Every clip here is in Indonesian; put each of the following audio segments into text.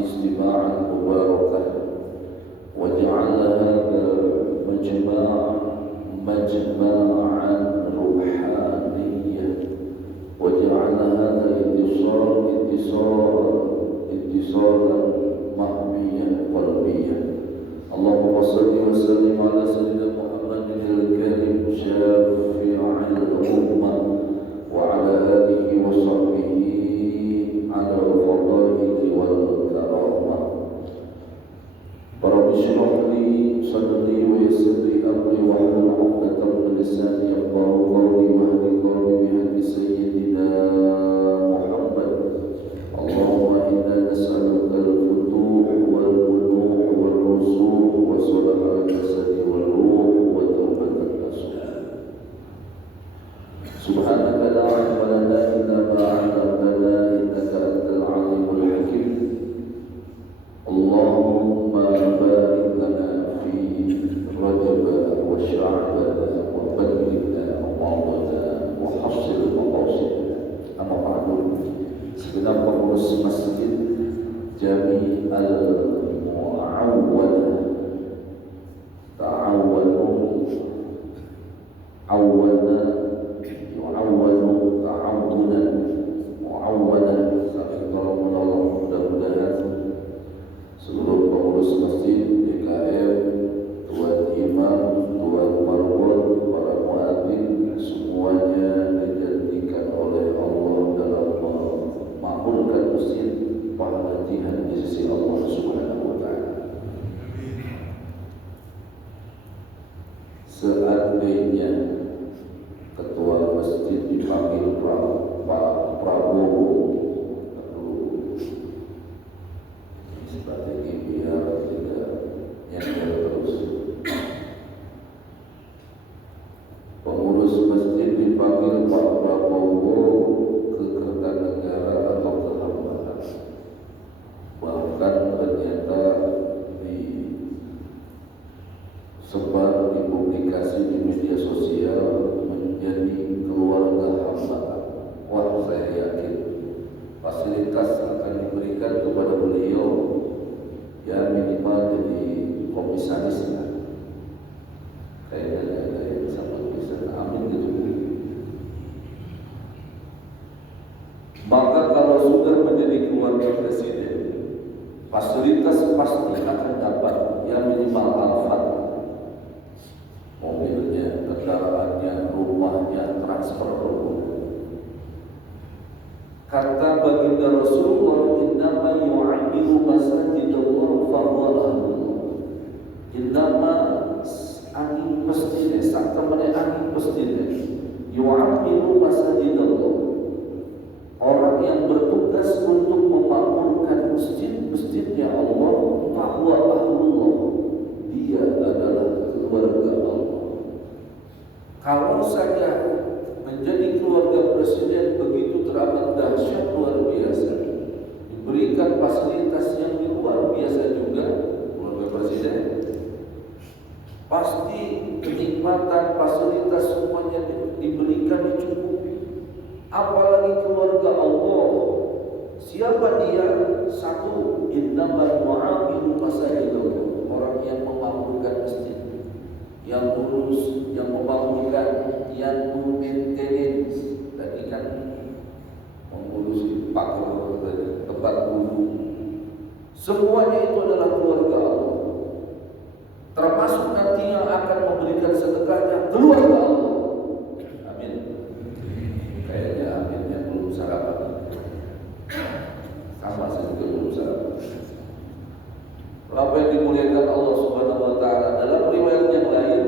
اجتماعا مباركا واجعل هذا مجمعا روحانيا واجعل هذا اتصالا محميا قلبيا. اللهم صل وسلم على سيدنا محمد الكريم شافع الأمة وعلى آله وصحبه على الفضائل والكرامة. رب اشرح لي صدري ويسر لي أمري واحلل عقدة من لساني يفقهوا قولي واهد قلبي بهدي سيدنا محمد. اللهم إنا نسألك الفتوح والبلوغ والرسوخ وصلاح الجسد والروح وتوبة النصوح. سبحانك لا علم لنا إلا ما علمتنا إنك أنت العليم الحكيم. اللهم بارك لنا في رجب وشعبان وبلغنا رمضان وحصل مقاصدنا. أما بعد، segenap pengurus masjid Jami Al-Mu'awwalah ta'awwanu awwana yu'awwanu ta'awunan mu'awwanan. Saling tolong menolong, mudah-mudahan seluruh pengurus masjid DKM, tuan imam, tuan marwah, para muadzin semuanya dijadikan oleh Allah dalam memakmurkan masjid pahala jihad di sisi Allah Subhanahu wa taala. Seandainya ketua masjid dipanggil Pak Prabowo, strategi biar tidak yang terus. Pengurus masjid dipanggil Pak Prabowo ke Kertanegara atau ke Hambatan. Bahkan ternyata disebar, dipublikasi di media sosial menjadi keluarga hambatan. Wah, saya yakin fasilitas akan diberikan kepada beliau, ya minimal jadi komisaris ya. Kayaknya ada yang sama bisa, amin gitu. Maka kalau sudah menjadi keluarga presiden, fasilitas pasti akan dapat, ya minimal Alphard, mobilnya, kendaraannya, rumahnya, transfer rumah. Kata baginda Rasulullah, innama yu'amiru masajidallah fahuwa ahlullah. Innama angin pastinya, saat kemana angin pastinya yu'amiru masajidallah. Orang yang bertugas untuk memakmurkan masjidnya Allah, fahuwa ahlullah, dia adalah keluarga Allah. Kalau saja menjadi keluarga presiden begitu teramat dahsyat, luar biasa, diberikan fasilitas yang luar biasa juga keluarga presiden, pasti kenikmatan fasilitas semuanya diberikan, dicukupi. Apalagi keluarga Allah. Siapa dia? Satu, innamal mu'amiru masajidallah, orang yang memakmurkan masjid, yang urus, yang membangunkan, yang maintenance. Tadi kan mengurus pagar, tempat wudhu, semuanya itu adalah keluarga Allah. Termasuk nanti yang akan memberikan sedekahnya keluarga Allah. Amin. Kayaknya aminnya belum sarapan. Sama saya juga belum sarapan. Apa yang dimuliakan Allah Subhanahu wa taala, dalam riwayat yang lain,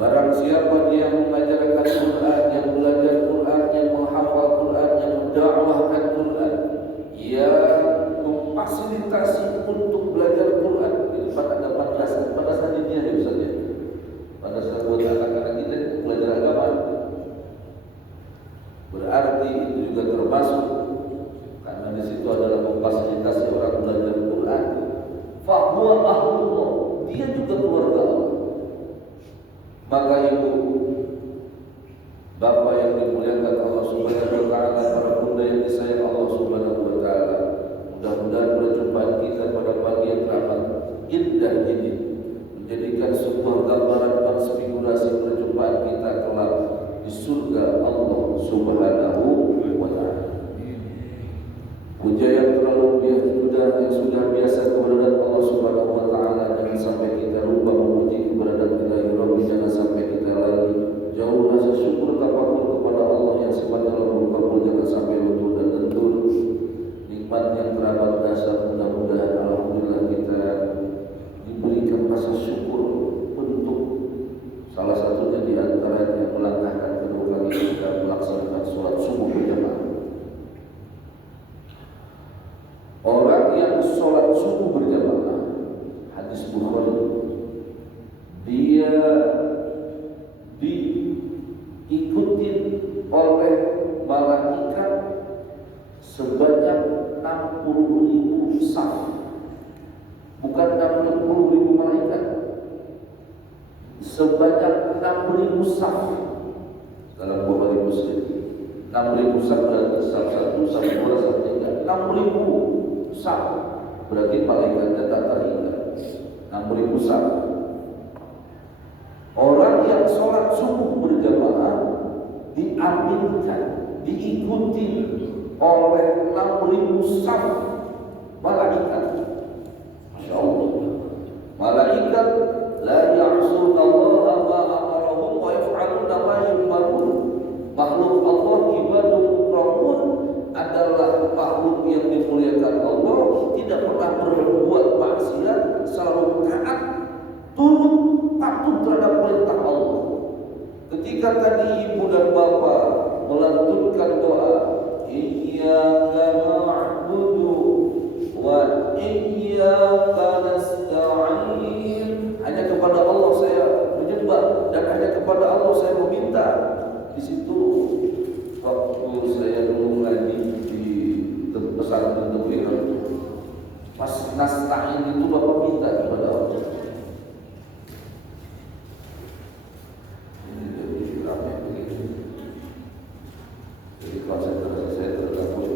barang siapa dia yang mengajarkan Quran, yang belajar Quran, yang menghafal Quran, yang mendakwahkan Quran, yang memfasilitasi untuk belajar Quran. Di depan ada madrasah diniyah ya misalnya, madrasah buat anak-anak kita belajar agama. Berarti itu juga termasuk, karena di situ adalah memfasilitasi orang belajar Quran. Fahuwa ahlullah, dia juga keluarga Allah. Maka ibu, bapak yang dimuliakan Allah Subhanahu wa taala, para bunda yang disayang Allah Subhanahu wa taala, Mudah-mudahan perjumpaan kita pada pagi yang teramat indah ini menjadikan sebuah gambaran konspirasi perjumpaan kita kelak di surga Allah Subhanahu wa Ta'ala. Puja yang terlalu sudah biasa keberadaan Allah Subhanahu wa Ta'ala. Jangan sampai kita lupa memuji keberadaan Ilahi Rabbi. Jangan sampai kita lagi jauh rasa syukur tafakur kepada Allah yang sifatnya lemah kabul. Jangan sampai luntur dan lentur. Nikmat yang teramat dasar, mudah-mudahan alhamdulillah kita diberikan rasa syukur untuk salah satunya di antaranya melangkahkan kedua kali kita melaksanakan sholat subuh berjamaah. Orang yang sholat subuh berjamaah, hadis Bukhari, dia diikuti oleh malaikat sebanyak 60.000 saf. Bukan 60.000 malaikat, sebanyak 6.000 saf dalam Bukhari Muslim. 6.000 saf berarti saf 1, saf 2, saf 3, 6.000 saf berarti malaikatnya tak terhingga. 6.000 saf. Orang yang sholat subuh berjamaah diaminkan, diikuti oleh 6.000 saf malaikat. Masya Allah. Malaikat la ya'suna Allah ma amarahum wa yaf'aluna ma yu'marun. Makhluk Allah ibadul mukramun adalah makhluk yang dimuliakan Allah, tidak pernah berbuat maksiat, selalu taat, turut patuh terhadap perintah Allah. Ketika tadi ibu dan bapak melantunkan doa, iyyaka na'budu wa iyyaka nasta'in, hanya kepada Allah saya menyembah dan hanya kepada Allah saya meminta. Di situ waktu saya dulu ngaji di pesantren Tauhid, pas nasta'in itu bapak minta kepada Allah. Jadi konsentrasi saya terganggu.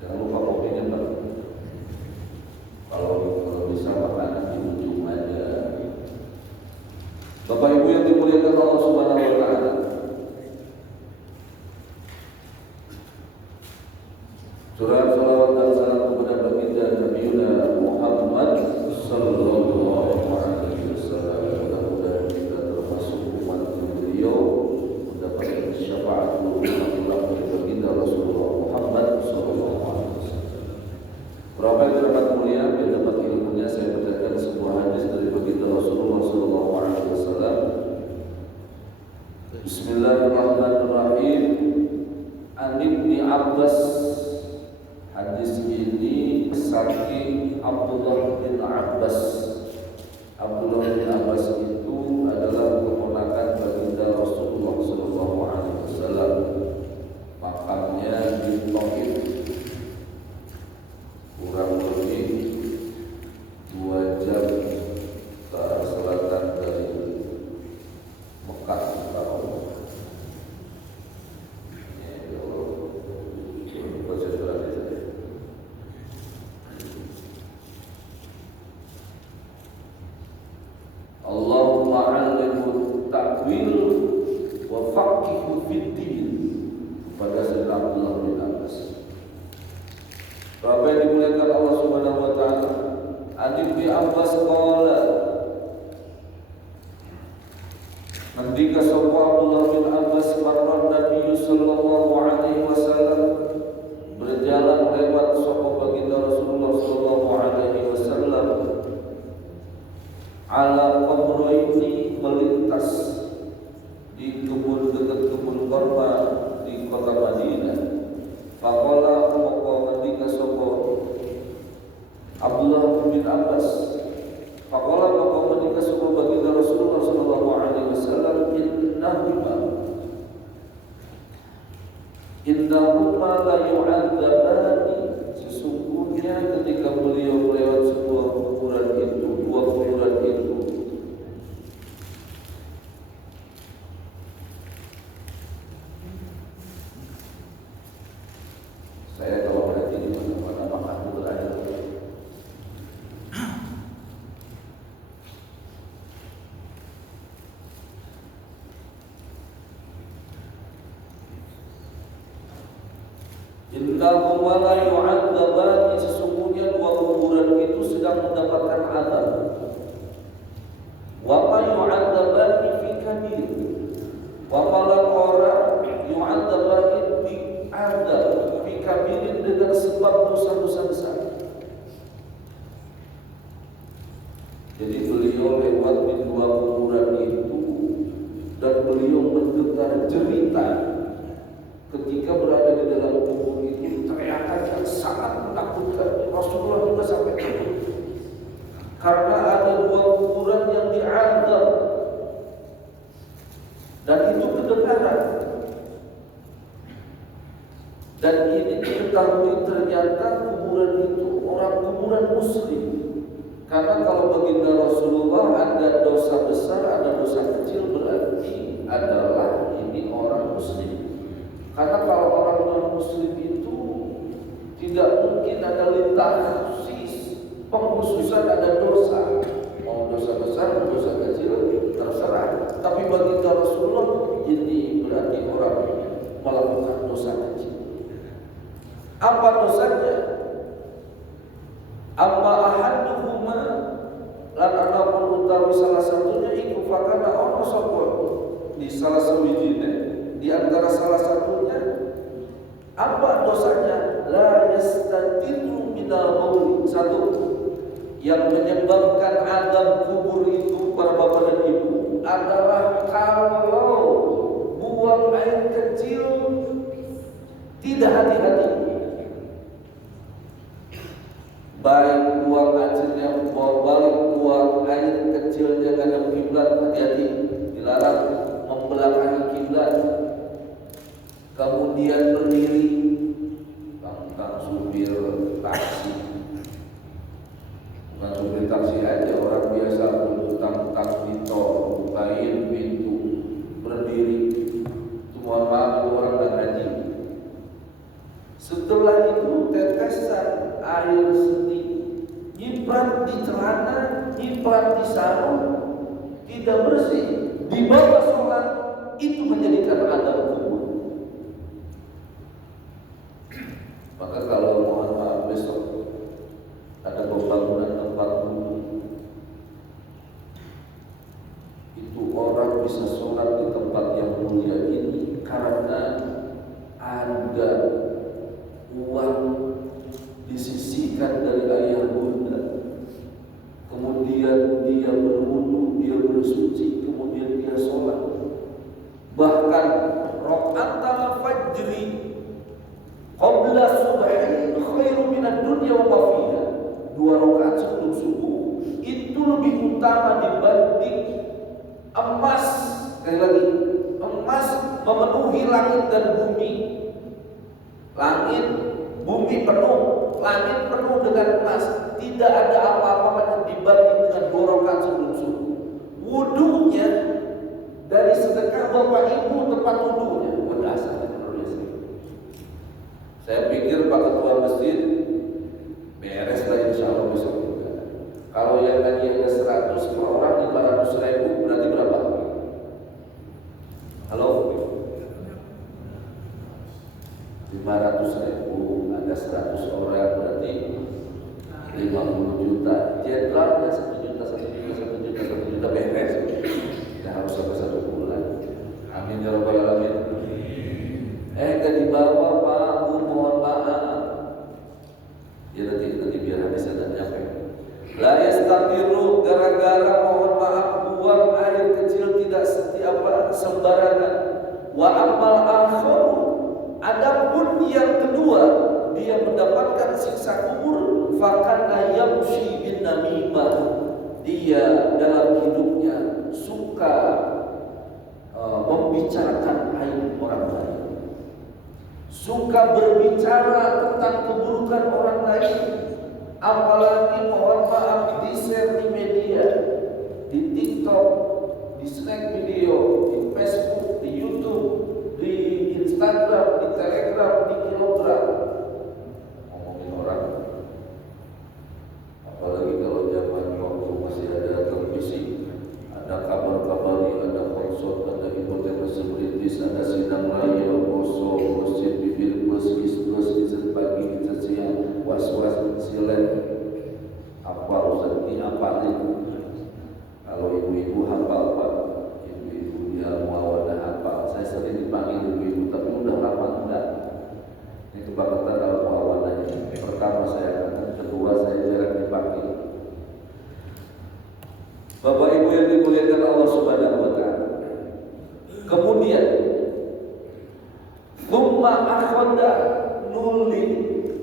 Jangan lupa kopinya Pak. Kalau bisa makanan di ujung aja. Bapak Ibu yang dimuliakan Allah Subhanahu wa Ta'ala, surah salawat dan salam kepada baginda Nabiuna Muhammad sallallahu alaihi wasallam. Mudah-mudahan kita termasuk umat beliau mendapatkan syafaat Rasulullah baginda Rasulullah Muhammad sallallahu alaihi wasallam. Berapa yang dapat mulia, yang dapat ilmunya, saya bacakan sebuah hadis dari baginda Rasulullah sallallahu alaihi wasallam. Bismillahirrahmanirrahim. An Ibni Abbas. Hadis ini saking Abdullah bin Abbas. Abdullah bin Abbas itu adalah keponakan baginda Rasulullah sallallahu alaihi wasallam. Makamnya di Taif, kurang lebih 2 jam ke arah selatan dari Mekah. Allahumma 'allimhu ta'wil wa faqihu fid din. Kepada Sayyidina Abdullah bin Abbas. Berapa yang dimuliakan Allah Subhanahu wa Ta'ala. An Ibni Abbas qala, ngendika sapa Abdullah bin Abbas, marra Nabi sallallahu alaihi wasallam, berjalan lewat sapa baginda Rasulullah sallallahu alaihi wasallam, ala qabraini, melintas di kebun dekat kebun kurma di kota Madinah. Faqala, maka ngendika sapa Abdullah bin Abbas, faqala, maka ngendika sapa baginda Rasulullah sallallahu alaihi wasallam, innahuma la yu'adzabani, sesungguhnya ketika beliau melewat sebuah kuburan itu, 2 kuburan itu, Saya kalau berarti di mana-mana makan itu terakhir. Innahuma la yu'adzabani, sesungguhnya dua kuburan itu sedang mendapatkan azab. Wa ma yu'adzabani fi kabir. Wa malan orang yu'adzabani diazab fi kabirin dengan sebab dosa-dosa besar. Jadi beliau lewat di dua kuburan itu dan beliau mendengar cerita ketika berada di dalam kubur itu, teriakan yang sangat menakutkan. Rasulullah juga sampai takut karena ada dua kuburan yang diazab dan itu kedengaran. Dan ini diketahui ternyata kuburan itu orang kuburan muslim. Karena kalau baginda Rasulullah ada dosa besar, ada dosa kecil, berarti adalah ini orang muslim. Karena kalau orang non-muslim itu tidak mungkin ada lintasis pengkhususan ada dosa. Mau dosa besar, mau dosa kecil, terserah. Tapi bagi Rasulullah ini berarti orang melakukan dosa kecil. Apa dosanya? Amma ahaduhuma lan anapun utawi salah satunya iku fakana ono sapa di salah sawijine di antara salah satunya apa dosanya? La yastatiru minal maut. Satu yang menyebabkan azab kubur itu para bapak dan ibu adalah kalau buang air kecil tidak hati-hati. Baik buang airnya, buang air kecilnya kadang kiblat, hati-hati, dilarang membelakangi kiblat. Kemudian berdiri, tentang supir taksi, bukan supir taksi aja, orang biasa tentang di tol, bukain pintu, berdiri. Mohon maaf itu orang dan haji. Setelah itu tetesan air sedikit nyiprat di celana, nyiprat di sarung, tidak bersih, dibawa sholat, itu menjadikan azab kubur. Maka kalau mohon maaf besok ada pembangunan tempat wudhu, itu orang bisa sholat di tempat yang mulia ini karena ada uang disisihkan dari ayah bunda, kemudian dia berwudu, dia bersuci, kemudian dia sholat. Bahkan rakaat al-fajri qabla subhi khairu minad dunya wa ma fiha. 2 rakaat sebelum subuh itu lebih utama dibanding emas. Sekali lagi, emas memenuhi langit dan bumi. Langit, bumi penuh, langit penuh dengan emas. Tidak ada apa-apa dibanding dengan 2 rakaat sebelum subuh. Wudunya dari sedekah bapak ibu tempat wudunya berdasar. Saya pikir Pak Ketua Masjid beres lah insya Allah besok juga. Kalau yang tadi ada 100 per orang 500.000 berarti berapa? Halo? 500.000 ada 100 orang berarti 50 juta. Jenderalnya 1 juta, 1 juta, 1 juta, 1 juta beres. Tidak harus sampai 1 bulan. Amin ya rabbal alamin. Gak dibawa Pak, Bu, mohon maaf. Ya nanti biar habis ada nyampe. La yastaqiru, gara-gara mohon maaf buang air kecil tidak sembarangan. Wa amal akhir, adapun yang kedua dia mendapatkan siksa kubur. Fakana yamshi bin namimah, dia dalam hidupnya suka membicarakan aib orang lain, suka berbicara tentang keburukan orang lain, apalagi mohon maaf di-share di media, di TikTok, di snack video, di Facebook, di YouTube, di Instagram, di Telegram, di Kilogram. hafalin. Kalau ibu-ibu hafal Pak, ibu-ibu di Al-Muawadah hafal. Saya sering dipanggil ibu-ibu, tapi udah lama enggak. Ini kebangkitan Al-Muawadah ini. Pertama saya akan, kedua saya jarang dipanggil. Bapak Ibu yang dimuliakan Allah Subhanahu wa taala. Kemudian thumma akhadha nuli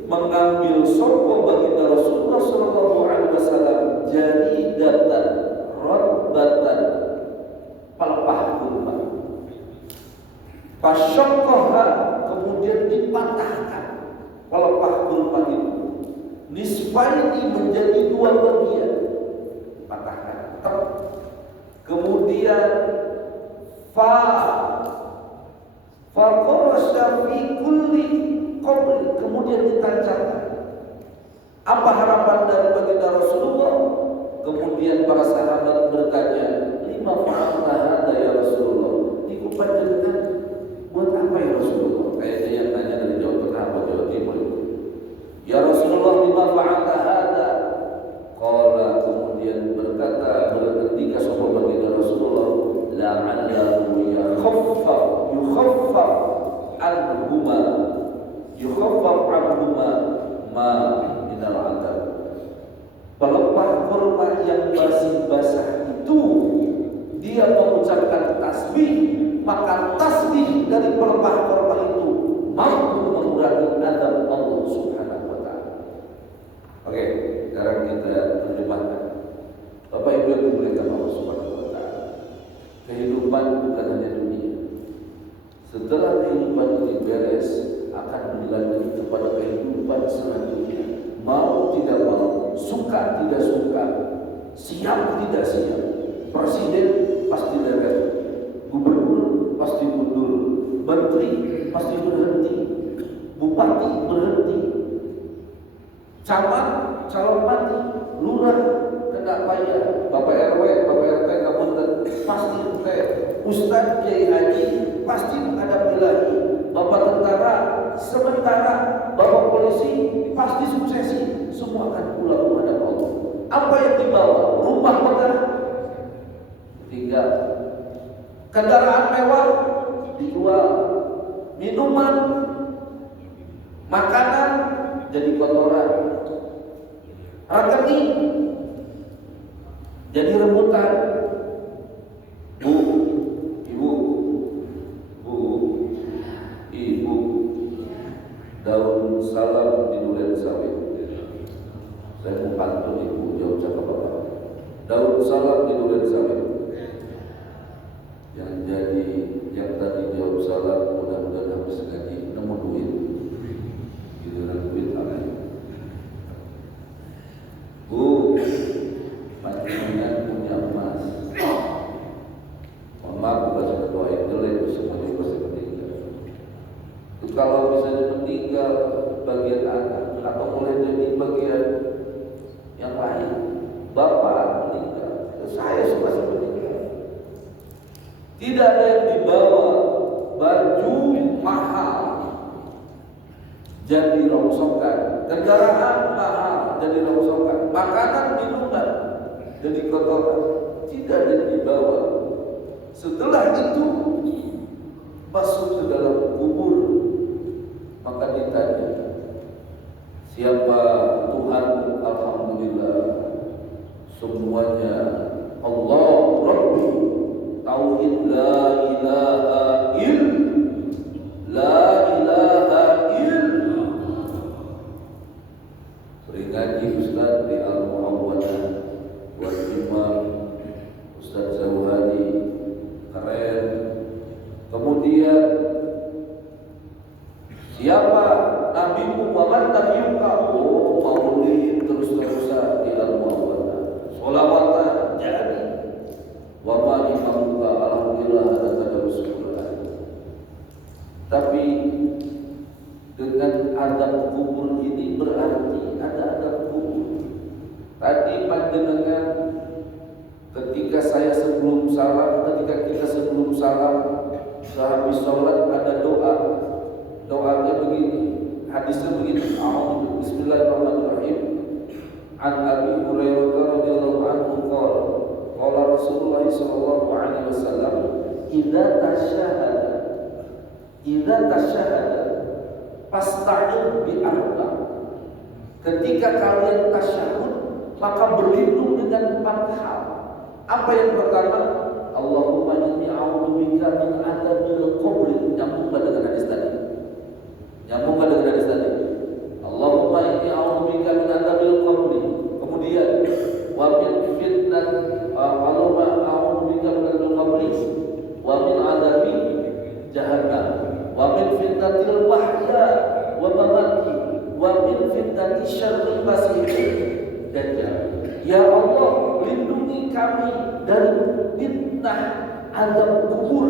mengambil sopo baginda Rasulullah sallallahu alaihi wasallam jaridatan radbatan pelepah kurma. Fasyaqaha kemudian dipatahkan pelepah kurma itu. Nisfaini menjadi dua bagian. Patahkan. Kemudian faqarasha fi kulli qabl kemudian ditancapkan. Apa harapan dari baginda Rasulullah? Kemudian para sahabat bertanya, lima fa'alta hadza ya Rasulullah? Iku panjenengan buat apa ya Rasulullah? Kayaknya yang tanya dari Jawa Tengah atau Jawa Timur. Ya Rasulullah, lima fa'alta hadza? Qala kemudian berkata ketika sapa baginda Rasulullah, la'allahu yukhaffaf anhuma ma minal adab. Pelepah kurma yang masih basah itu dia mengucapkan tasbih, maka tasbih dari pelepah kurma itu mampu mengurangi adab Allah Subhanahu wa taala. Oke, sekarang kita terjemahkan. Bapak Ibu yang dimuliakan Allah Subhanahu wa taala. Kehidupan bukan hanya dunia. Setelah kehidupan ini beres, akan dilanjut kepada kehidupan selanjutnya. Mau tidak mau, suka tidak suka, siap tidak siap. Presiden pasti lewat, gubernur pasti mundur, menteri pasti berhenti, bupati berhenti, camat calon mati, lurah kena payah, Bapak RW, Bapak RT kabupaten pasti teh, Ustadz Kiai Haji pasti menghadapi lagi, Bapak tentara sementara, Bapak polisi pasti suksesi, semua akan pulang kepada Allah. Apa yang dibawa? Rumah megah tinggal, kendaraan mewah dijual, minuman, makanan jadi kotoran, rekening jadi rebutan. Ibu, daun salam di duren sawit. Saya mau pantun ibu jawab cakap bapak. Daun salam di duren sawit. Yang tadi jawab salam mudah-mudahan habis gaji nemu duit. Giliran duit aneh. Bu, panjenengan punya emas. Mohon maaf bukan sudah doain jelek, semuanya pasti meninggal. Itu kalau misalnya meninggal bagian anak atau mulai jadi bagian yang lain, bapak meninggal, saya pasti meninggal. Tidak ada yang dibawa baju mahal jadi rongsokan, kendaraan mahal jadi rongsokan, makanan minuman jadi kotoran, tidak ada yang dibawa. Setelah itu masuk ke dalam kubur, maka ditanya, siapa Tuhanmu? Alhamdulillah, semuanya Allah Rabbi, tauhid la ilaha illallah. Sering ngaji Ustaz di Al-Muawwadah buat imam Ustaz Zawhadi, keren. Kemudian siapa nabimu? Waman nabiyuka? Oh, maulid terus-terusan di Al-Muawwadah, sholawatan jadi. Waman imamuka? Alhamdulillah ada tadarus Quran. Tapi dengan adab kubur ini berarti ada adab kubur. Tadi panjenengan ketika kita sebelum salam sehabis sholat ada doa. Doanya begini, hadisnya begini. Bismillahirrahmanirrahim. An Abi Hurairah radhiyallahu anhu Rasulullah sallallahu alaihi wasallam, idza tasyahada fasta'in bi arba. Ketika kalian tasyahud, maka berlindung dengan 4 hal. Apa yang pertama? Allahumma inni a'udzubika min adzabil qabr. Nyambung dengan hadis tadi. Allahumma inni a'udzubika min adzabil qabr. Kemudian wa min fitnat Allahumma a'udzubika min adzabil qabr wa min adzabi jahannam wa min fitnatil mahya wa mamati wa min fitnati syarril masih dajjal. Ya Allah, lindungi kami dari fitnah azab kubur.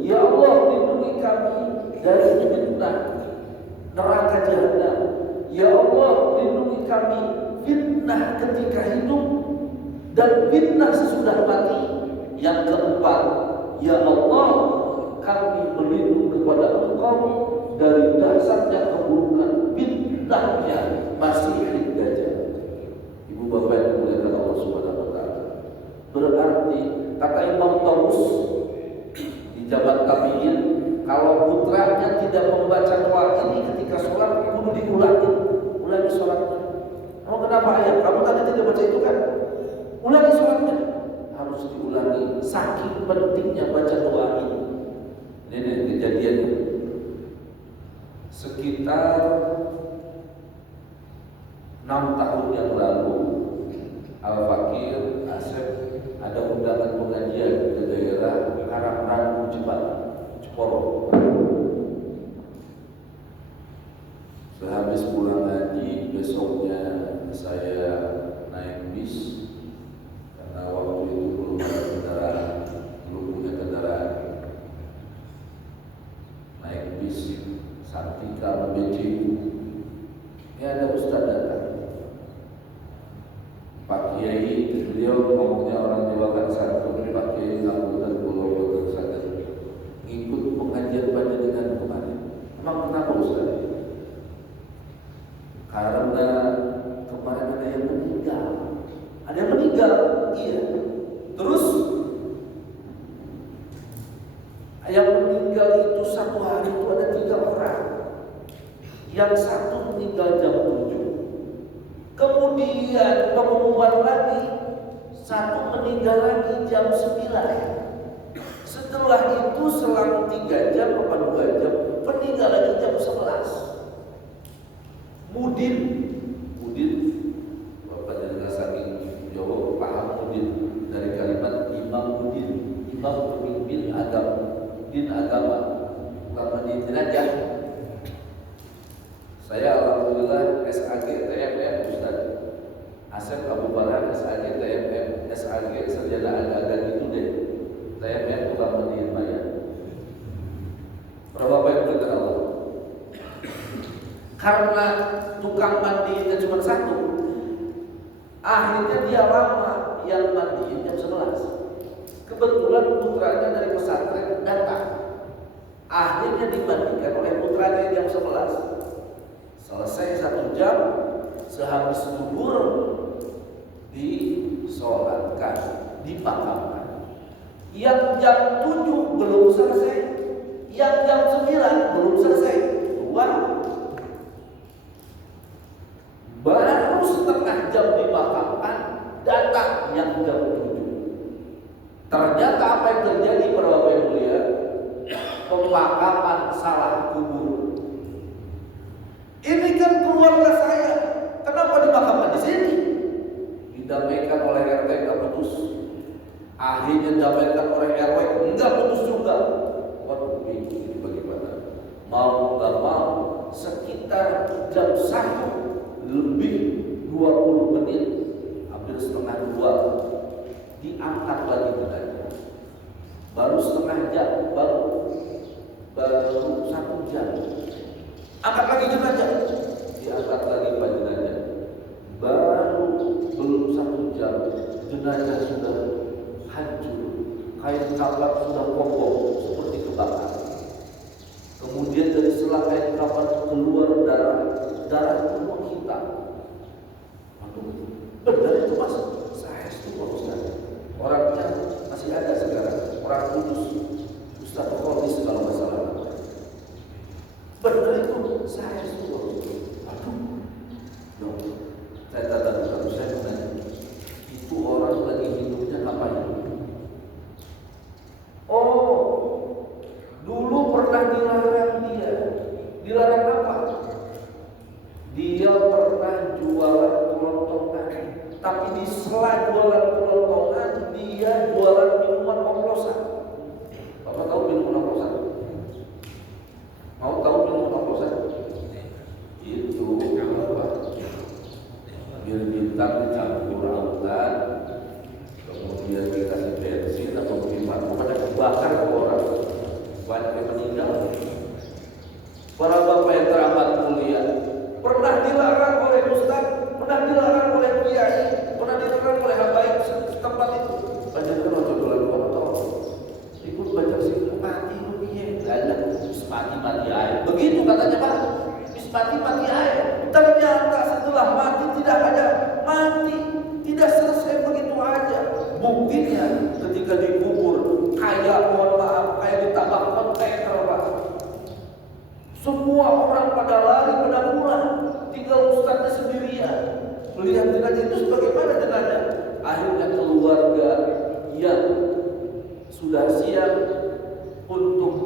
Ya Allah, lindungi kami dari fitnah neraka jahanam. Ya Allah, lindungi kami fitnah ketika hidup dan fitnah sesudah mati. Yang keempat, ya Allah, kami berlindung kepada Engkau dari dahsyatnya keburukan fitnahnya Masih Dajjal. Ibu bapak yang dimuliakan Allah Subhanahu wa taala. Berarti kata Imam Tawus di zaman tabi'in, kalau putranya tidak membaca doa ini ketika sholat, kudu ulangi sholatnya. Kamu kenapa ayah? Kamu tadi tidak baca itu kan? Ulangi sholatnya. Harus diulangi. Saking pentingnya baca doa ini. Ini kejadiannya. Sekitar 6 tahun yang lalu, Al-Fakir Asep ada undangan pengajian ke daerah Karangrandu Jeporo. Sehabis pulang ngaji, besoknya saya naik bis karena waktu itu belum punya kendaraan. Naik bis Santika Beji. Ini ada Ustaz datang. Pak Kiai, beliau ngomongnya orang Jawa kan santun. Pak Kiai ngapunten kula boten saged ngikut pengajian panjenengan kemarin. Emang kenapa Ustaz? Karena kemarin ada yang meninggal. Ada yang meninggal? Iya. Terus yang meninggal itu satu hari itu ada 3 orang. Yang satu meninggal jam 7. Kemudian pengumuman lagi, satu meninggal lagi jam 9. Setelah itu selang 3 jam atau 2 jam, meninggal lagi jam 11. Mudin, Bapak dengan saking Jawa paham Mudin dari kalimat Imam Mudin, Imam pemimpin agama, bukan di jenajah. Saya alhamdulillah SAG TMM Ustaz Asep Abu Farhan, SAG TMM, SAG sarjana agak gitu deh. TMM bukan mendiin bayar. Berapa banyak kita Allah? Karena tukang mandiinnya cuma satu, akhirnya dia lama yang mandiin jam 11. Kebetulan putranya dari pesantren datang, akhirnya dimandikan oleh putranya jam 11. Selesai 1 jam, sehabis zuhur disolatkan, dimakamkan. Yang jam 7 belum selesai, yang jam 9 belum selesai. Baru setengah jam dimakamkan, datang yang jam 7. Ternyata apa yang terjadi para bapak yang mulia? Pemakaman salah kubur. Ini kan keluarga saya, kenapa dimakamkan di sini? Didamaikan oleh RT nggak putus. Akhirnya didamaikan oleh RW nggak putus juga. Waduh, ini bagaimana? Mau nggak mau, sekitar jam 1 lebih 20 menit, hampir setengah 2, diangkat lagi jenazah. Baru setengah jam, baru 1 jam. Angkat lagi jenazah, diangkat lagi jenazah. Baru belum 1 jam, jenazah sudah hancur, kain kapan sudah kokoh seperti kebakar. Kemudian dari sela kain kapan keluar darah penuh hitam. Benar itu Mas, saya itu Ustaz. Orangnya orang kudus, Ustaz Kholis kalau nggak salah. Benar itu, saya suruh. Aduh, dong. Saya tanya, saya tanya, itu orang lagi hidupnya ngapain? Oh, dulu pernah dilarang dia. Dilarang apa? Dia pernah jualan kelontongan, tapi di sela jualan kelontongan dia jualan minuman oplosan. Bapak tahu minuman oplosan? Mau tahu minuman oplosan? Itu apa? Bir bintang dicampur autan, kemudian dikasih bensin atau gimana? Pokoknya dibakar ke orang, banyak yang meninggal. Para bapak yang teramat mulia, pernah dilarang oleh ustaz, pernah dilarang oleh kiai, pernah dilarang oleh habaib setempat itu. Banyak kan orang jualan kotor, ikut baca sih mati dunia, lalu mati air. Begitu katanya Pak, mati air. Ternyata setelah mati tidak ada mati, tidak selesai begitu aja. Buktinya ketika dikubur kayak mohon maaf kayak ditabrak kontainer Pak. Semua orang pada lari pada pulang, tinggal ustaznya sendirian. Melihat jenazah itu sebagaimana jenazah. Akhirnya keluarga yang sudah siap untuk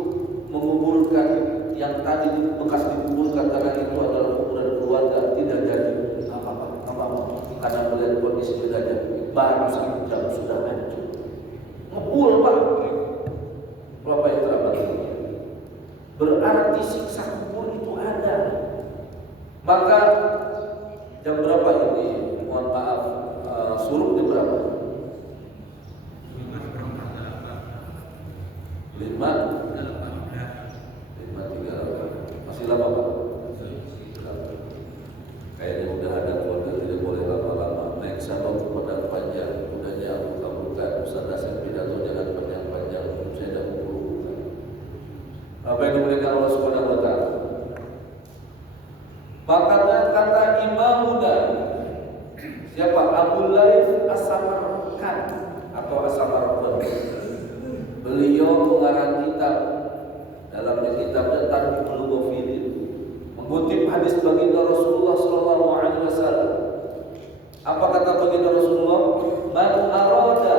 menguburkan yang tadi bekas dikuburkan karena itu adalah kuburan keluarga tidak jadi apa-apa karena melihat kondisi jenazah baru 1 jam sudah hancur. Ngebul Pak. Bapak yang teramat berarti siksa kubur itu ada. Maka jam berapa ini? Mohon maaf, suruh jam berapa? 5:38. Masih lama Pak? Kayaknya udah ada keluarga tidak boleh lama-lama. Naik sama pedang panjang, kudanya bukan Ustaz Nasir pidato jangan panjang-panjang. Saya dah bukan. Apa yang dimuliakan Allah Subhanahu wa taala? Makanya kata Imamuna siapa? Abu Laith As-Samarqand atau As-Samarqand. Beliau mengarang kitab, dalamnya kitabnya Tarhibul Ghafilin, mengutip hadis baginda Rasulullah sallallahu alaihi wasallam. Apa kata baginda Rasulullah? Man arada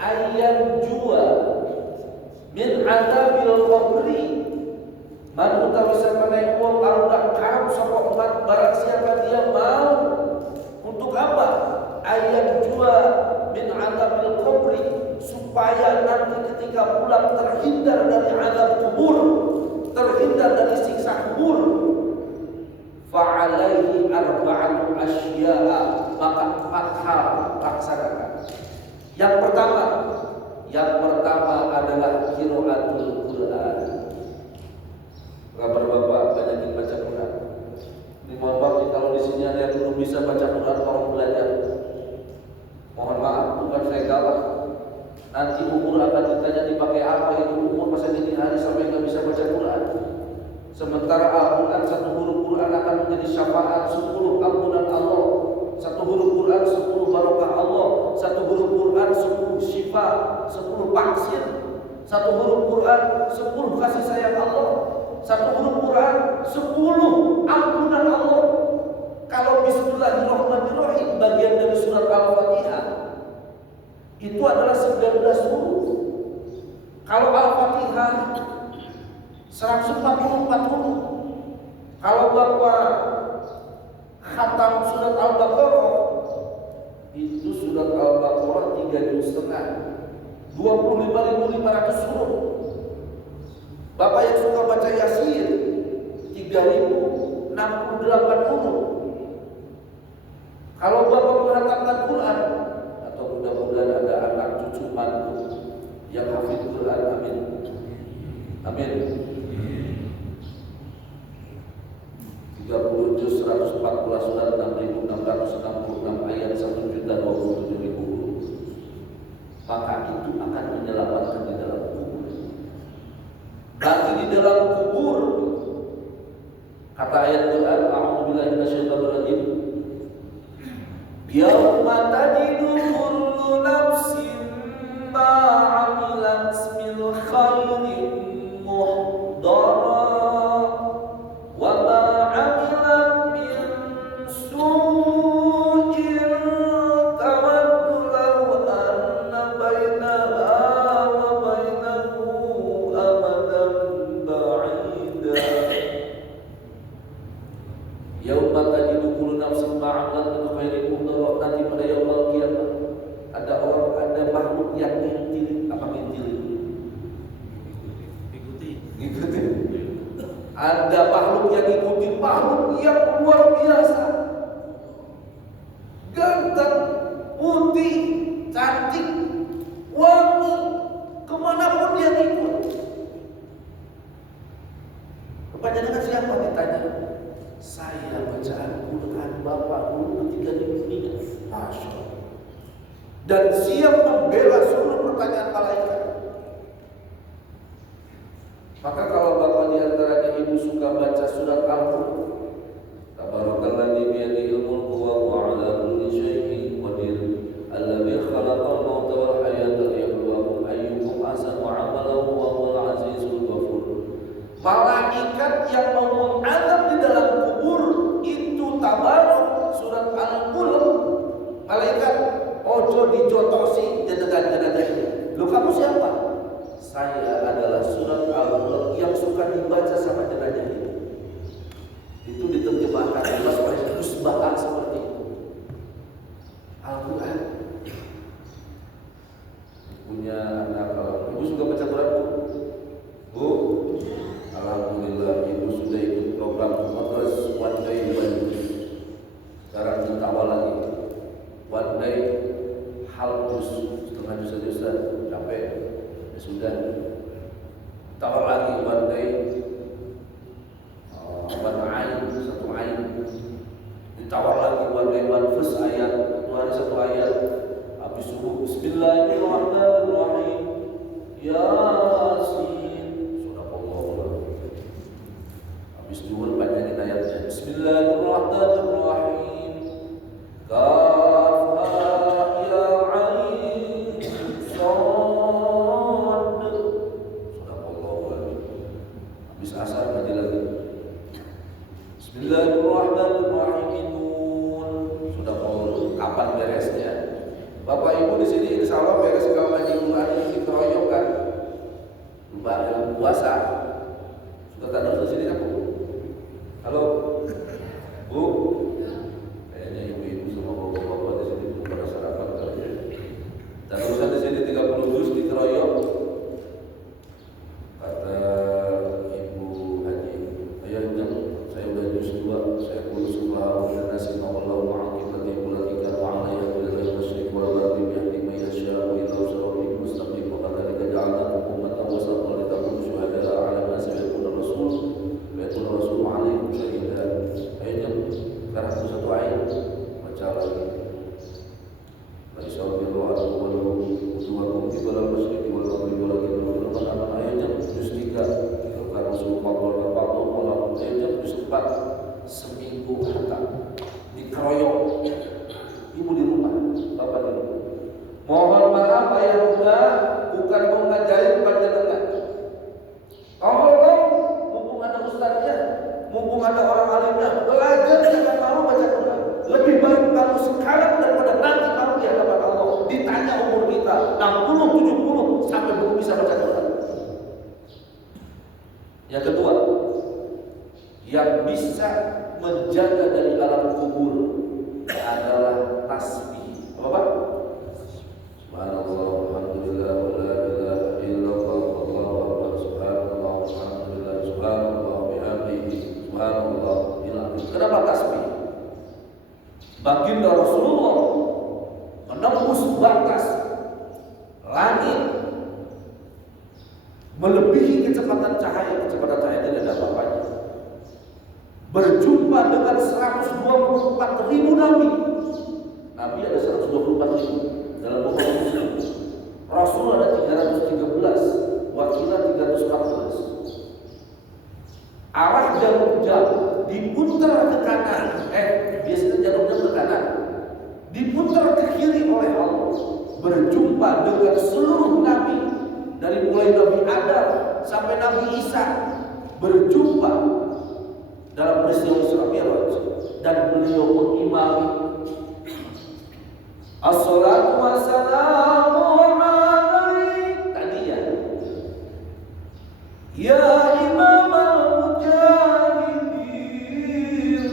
ayyan jua min adabil qabri, man utawi sapane wong arudak karep sapa umat barang siapa dia mau untuk apa? Ayyan jua min adabil qabri, supaya nanti ketika pulang terhindar dari azab kubur, terhindar dari siksa kubur. Fa'alaihi arba'atu asya'a, maka 4 hal laksanakan. Yang pertama adalah qiraatul Quran. Kabar Bapak banyakin baca Quran. Mohon maaf kalau di sini ada yang belum bisa baca Quran, tolong belajar. Mohon maaf bukan saya galak. Nanti umur akan ditanya dipakai apa, itu umur masa gini hari sampai nggak bisa baca Quran. Sementara Al-Quran, 1 huruf Quran akan menjadi syafaat 10 ampunan Allah, 1 huruf Quran 10 barokah Allah, 1 huruf Quran 10 syifa, 10 vaksin, 1 huruf Quran 10 kasih sayang Allah, 1 huruf Quran 10 ampunan Allah. Kalau Bismillahirrahmanirrahim bagian dari surat Al-Fatihah itu adalah 19 huruf. Kalau Al-Fatihah 144 huruf. Kalau Bapak khatam surat Al-Baqarah, itu surat Al-Baqarah 3,5 juz, 25.500 huruf. Bapak yang suka baca Yasin 3.068 huruf. Kalau Bapak menghatamkan Quran, atau mudah-mudahan ada anak cucu mantu yang hafid Quran, amin. Amin. 30 juz 114 surat 6.666 ayat 1.027.000 huruf. Maka itu akan menyelamatkan di dalam kubur. Nanti di dalam kubur, kata ayat Quran, a'udzubillahi minasyaitonir rajim. Yauma tajidu kullu nafsin ma 'amilat sa'alat min khairin muhdara. Nanti pada yaumul qiyamah ada makhluk yang ngintil. Apa ngintil? Ikuti. Ada makhluk yang ikuti, makhluk yang luar biasa, ganteng, putih, cantik, wangi, kemanapun dia ikut. Kepanjangan siapa ditanya? Saya baca Al-Quran Bapak dulu ketika di dunia. Masya Allah. Dan siap membela seluruh pertanyaan malaikat. Maka kalau Bapak di antaranya ibu suka baca surat Al-Quran, Tabarakalladzi biyadihil mulku wa huwa 'ala kulli syai'in qadir. Alladzi khalaqal mauta wal hayata liyabluwakum ayyukum ahsanu 'amalan wa huwal 'azizul ghafur. Malaikat yang mau mengadab di dalam kubur itu tabaruk surat Al-Mulk. Malaikat ojo dijotosi jenazah ini. Lu kamu siapa? Saya adalah surat Al-Mulk yang suka dibaca sama jenazah itu. Itu diterjemahkan supaya musbahan seperti itu. Al-Quran. Punya anak, ibu suka baca Quran, Bu? Alhamdulillah, ibu sudah ikut program Madrasah One Day Bandung. Sekarang ditawa lagi. One Day halus setengah juta capek. Ya sudah. Tawar lagi One Day satu ayat. Ditawar lagi One Day one verse ayat, satu hari satu ayat. Habis subuh Bismillahirrahmanirrahim. Yasin. Habis zuhur panjangin ayatnya. Bismillahirrahmanirrahim. Kaf ha ya ain sad. Habis asar ngaji lagi. Bismillahirrahmanirrahim. Sudah mau kapan beresnya? Bapak Ibu di sini insya Allah beres kalau ngaji Quran ini dikeroyok kan? Lebaran puasa. Sudah tak ada di sini kan? Halo, Bu. Kayaknya ibu-ibu sama bapak-bapak di sini belum pada sarapan kali. Dan urusan di sini 30 juz dikeroyok. Kata Ibu Haji, ayah jam saya udah juz 2, saya kulus Allah dan nasi mawallahu ma'akibat ibu latika wa'alaiha billahi masyrik wa rabbi bihati mayyasya wa ila usrabi mustaqim wa kadhalika ja'alna ummatan wasatan wa litakunu syuhada'a 'ala an-nasi wa yakuna rasul alaikum syahidan. Ayatnya sekarang satu ayat baca lagi. Masyaallah wa utuwakum fi balal masyriqi wal maghribi wal aman ayatnya juz 3. Karena Rasulullah sallallahu ayatnya juz 4. Seminggu hatam dikeroyok. Ibu di rumah, bapak di rumah. Mohon maaf ayah bunda, bukan mau ngajarin panjenengan. Mumpung ada ustaznya, mumpung ada orang alimnya, belajar jangan malu baca Quran. Lebih baik kamu sekarang daripada nanti kamu di hadapan Allah ditanya umur kita 60, 70 sampai belum bisa baca Quran. Yang kedua, yang bisa menjaga dari alam kubur adalah tasbih. Apa Pak? Subhanallah, alhamdulillah, wa la ilaha illallah, wallahu akbar, subhanallah, alhamdulillah, subhanallah, bihamdihi, subhanallah, ilhamdulillah. Kenapa tasbih? Baginda Rasulullah menembus batas langit melebihi kecepatan cahaya tidak ada apa-apanya. Berjumpa dengan 124.000 nabi. Nabi ada 124.000 dalam buku Muslim. Rasul ada 313, wakilah 314. Arah jarum jam diputar ke kanan. Biasanya jarum jam ke kanan. Diputar ke kiri oleh Allah. Berjumpa dengan seluruh nabi dari mulai Nabi Adam sampai Nabi Isa. Berjumpa dalam peristiwa Isra Mi'raj dan beliau mengimami. Assalatu wassalamu alaik. Tadi ya imam al-mujahidin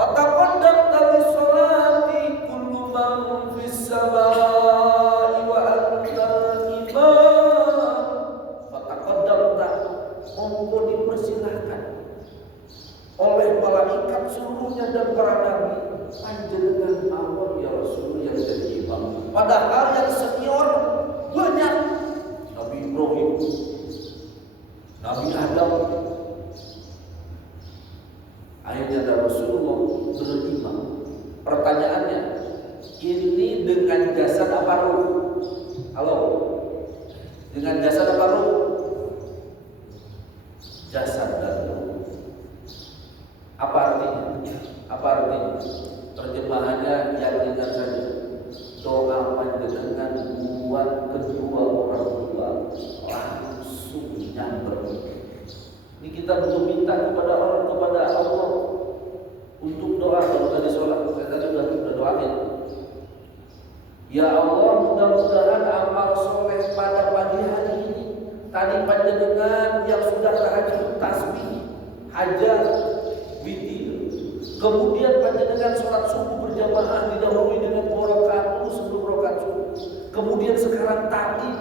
Fataqaddamta lis-salati kullu man fis samai wa anta imam. Fataqaddamta, monggo dipersilahkan oleh malaikat seluruhnya dan para nabi, panjenengan awal ya Rasul yang jadi imam. Padahal yang senior banyak, Nabi Ibrahim, Nabi Adam. Akhirnya ada Rasulullah berimam. Pertanyaannya, ini dengan jasad apa ruh? Halo? Dengan jasad apa ruh? Jasad dan ruh. Apa artinya? Apa artinya? Terjemahannya yang ringan saja. Doa panjenengan buat kedua orang tua langsung nyamber. Ini kita belum minta kepada Allah untuk doa kalau tadi sholat. Saya tadi sudah doain. Ya Allah, mudah-mudahan amal soleh pada pagi hari ini. Tadi panjenengan yang sudah tahajud, tasbih, hajar, witir. Kemudian panjenengan sholat subuh berjamaah didahului dengan 2 rakaat sebelum rakaat subuh. Kemudian sekarang tadi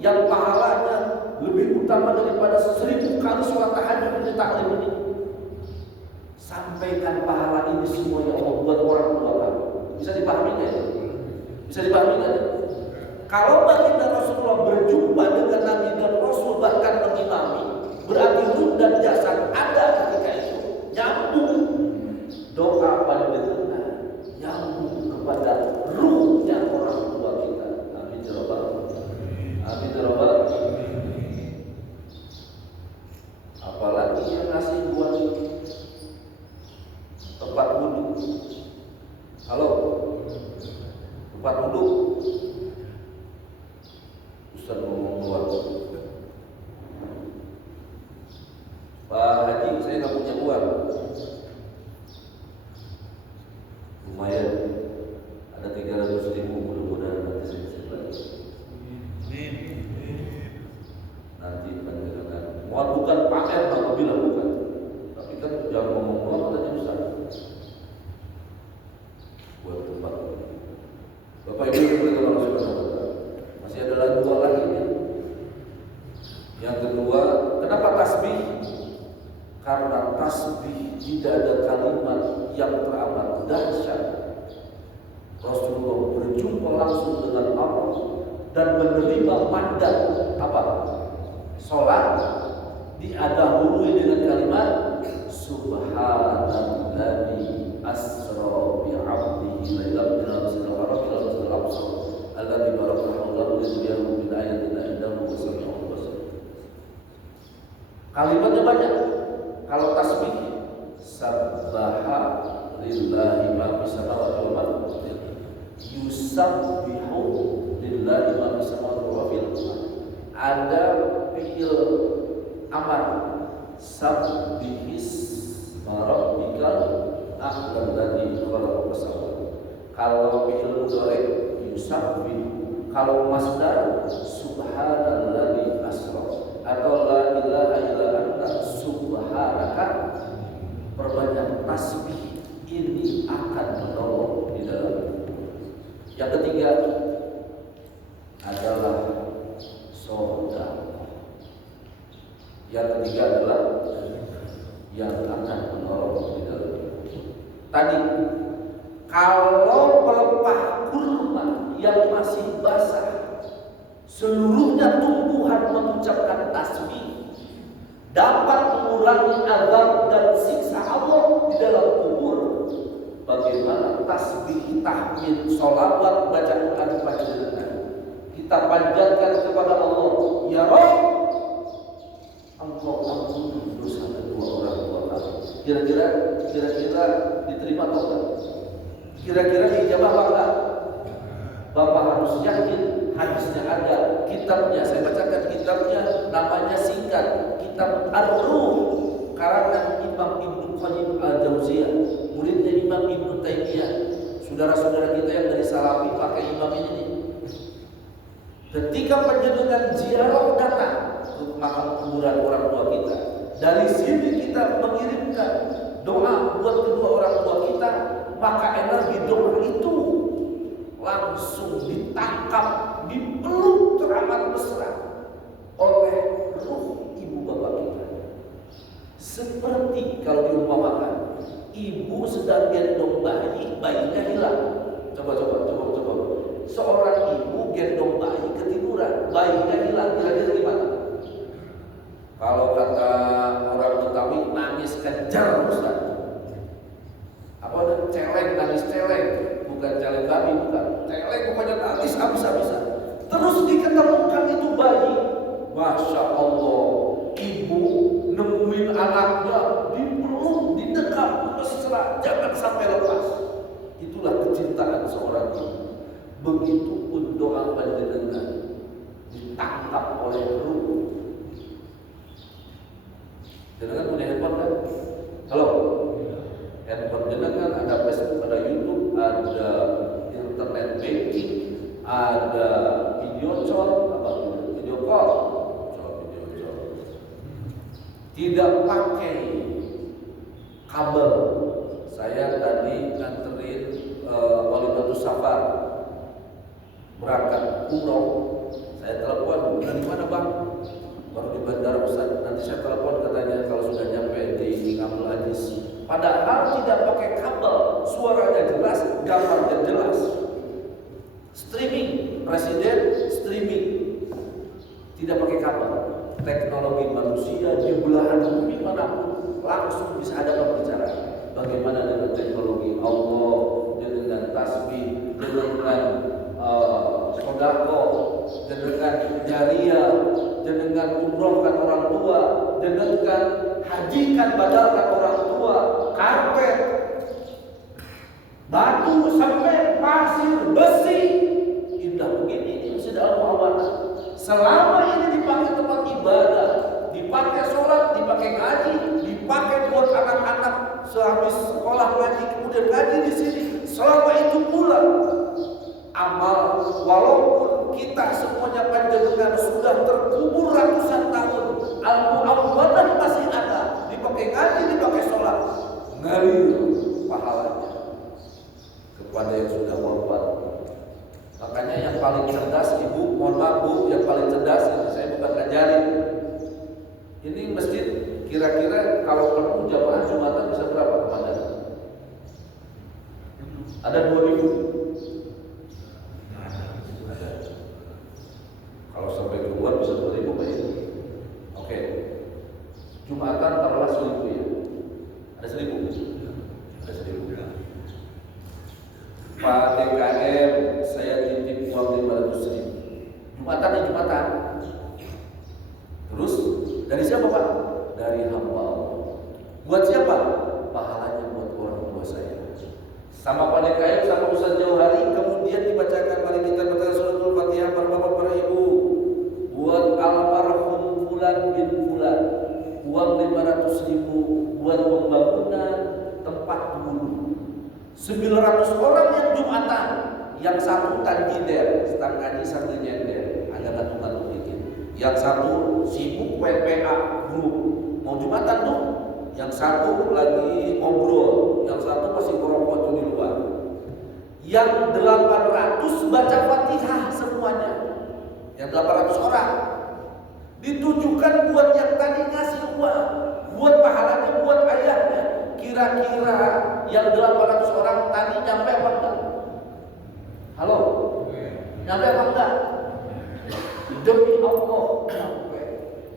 yang pahalanya lebih utama daripada 1000 kali sholat tahajud di taklim ini. Sampaikan pahala ini semua ya Allah buat orang tua kamu. Bisa dipahami nggak? Bisa dipahami nggak? Kalau baginda Rasulullah berjumpa dengan Nabi dan Rasul bahkan mengimami, berarti ruh dan jasad ada ketika itu nyambung. Doa panjenengan nyambung kepada ruhnya orang tua kita. Amin ya rabbal alamin. Amin ya rabbal alamin. Apalagi yang ngasih buat tempat wudhu. Halo, tempat wudhu. Ustaz ngomong keluar. Pak Haji, saya nggak punya uang. Lumayan, ada 300.000, mudah-mudahan nanti saya bisa bayar. Nanti panjenengan, bukan pamer, aku bilang bukan. Tapi kan jangan ngomong keluar katanya Ustaz. Buat tempat. Bapak Ibu yang berkata masih ada lagi 2 lagi ya. Yang kedua, kenapa tasbih? Karena tasbih tidak ada kalimat yang teramat dahsyat. Rasulullah berjumpa langsung dengan Allah dan menerima mandat apa? Salat diadahului dengan kalimat Subhanalladzi asra bi 'abdihi lailan minal masjidil haram ila masjidil aqsa alladzi barakna hawlahu liyuriyahu min ayatina innahu samii'un basir. Kalimatnya banyak. Kalau tasbih, sabbaha lillahi ma fis samawati wa ma fil ardi. Yusabbihu lillahi ma fis samawati wa fil ardi. Ada fi'il amar, sabbihis rabbikal a'la alladzi khalaqa samawati. Kalau fi'il mudhari yusabbih, kalau masdar subhanalladzi asra atau la ilaha illa anta subhanaka. Perbanyak tasbih, ini akan menolong di dalam. Yang ketiga adalah sedekah. Yang ketiga adalah yang akan menolong di dalam. Tadi kalau pelepah kurma yang masih basah seluruhnya tumbuhan mengucapkan tasbih dapat mengurangi azab dan siksa Allah di dalam kubur. Bagaimana tasbih, tahmid, sholawat, bacaan panjenengan kita panjatkan kepada Allah. Ya Rabb, Engkau ampuni dosa kedua orang tua kami. Kira-kira diterima atau enggak? Kira-kira dijawab apa enggak? Bapak harus yakin hadisnya ada, kitabnya saya bacakan, kitabnya namanya singkat, kitab Ar-Ruh karangan Imam Ibnu Qayyim Al-Jauziyah, muridnya Imam Ibnu Taimiyah. Saudara-saudara kita yang dari Salafi pakai imam ini. Ketika panjenengan ziarah datang ke makam kuburan orang tua kita, dari sini kita mengirimkan doa buat kedua orang tua kita maka energi doa itu langsung ditangkap, dipeluk teramat mesra oleh ruh ibu bapak kita. Seperti kalau diumpamakan ibu sedang gendong bayi, bayinya hilang. Coba. Seorang ibu gendong bayi ketiduran, bayinya hilang, kira-kira gimana? Kalau kata orang Betawi, nangis kejar Ustaz. Apa ada celeng, nangis celeng, bukan celeng babi, bukan celeng, pokoknya nangis habis-habisan. Terus diketemukan itu bayi, Masya Allah, ibu nemuin anaknya, dipeluk, didekap, mesra, jangan sampai lepas. Itulah kecintaan seorang ibu. Begitupun doa panjenengan ditangkap oleh ruh. Jenengan punya handphone kan? Halo? Handphone jenengan ada Facebook, ada YouTube, ada internet banking, ada video call, video call. Tidak pakai kabel. Saya tadi nganterin wali batu safar berangkat umroh. Saya telepon, dari mana bang? Baru di bandara Ustaz. Nanti saya telepon katanya kalau sudah nyampe di Kampung Ajis. Padahal tidak pakai kabel, suaranya jelas, gambarnya jelas. Streaming, presiden streaming, tidak pakai kabel. Teknologi manusia di belahan bumi manapun langsung bisa ada pembicaraan. Bagaimana dengan teknologi Allah, dengan tasbih, dengan sodako, dengan jariah, dengan umrohkan orang tua, dengan hajikan badalkan orang tua, karpet, batu, semen, pasir, besi, indah begini ini masih dalam muawana. Selama ini dipakai tempat ibadah, dipakai sholat, dipakai ngaji, dipakai buat anak-anak sehabis sekolah ngaji kemudian ngaji di sini. Selama itu pula amal, walaupun kita semuanya panjenengan sudah terkubur ratusan tahun, al-mu'awwadah masih ada, dipakai ngaji, dipakai sholat, ngalir pahalanya kepada yang sudah wafat. Makanya yang paling cerdas, ibu, mohon maaf bu, yang paling cerdas, saya bukan ngajarin. Ini masjid kira-kira kalau penuh jamaah Jumatan bisa berapa kemana? Ada 2000. Kalau sampai keluar bisa 2000 Pak ya. Oke. Jumatan taruhlah 1000 ya. Ada 1000. Ada 1000. Pak TKM, saya titip uang 500.000. Jumatan ya Jumatan. Terus dari siapa Pak? Dari hamba Allah. Buat siapa? Pahalanya buat orang tua saya. Sama Pak TKM, sama Ustaz Jauhari, kemudian dibacakan, mari kita baca suratul Fatihah para bapak para ibu. Buat almarhum Fulan bin Fulan, uang 500.000 buat pembangunan tempat dulu. 900 orang yang Jumatan, yang satu tanjider, setang ngaji sambil nyender, agak ngantuk-ngantuk dikit. Yang satu sibuk PPA grup, mau Jumatan tuh. Yang satu lagi ngobrol, yang satu masih ngerokok tuh di luar. Yang 800 baca Fatihah semuanya. Yang 800 orang ditujukan buat yang tadi ngasih uang, buat pahalanya buat ayahnya. Kira-kira yang 800 orang tadi nyampe apa enggak? Halo? Nyampe apa enggak? Demi Allah nyampe.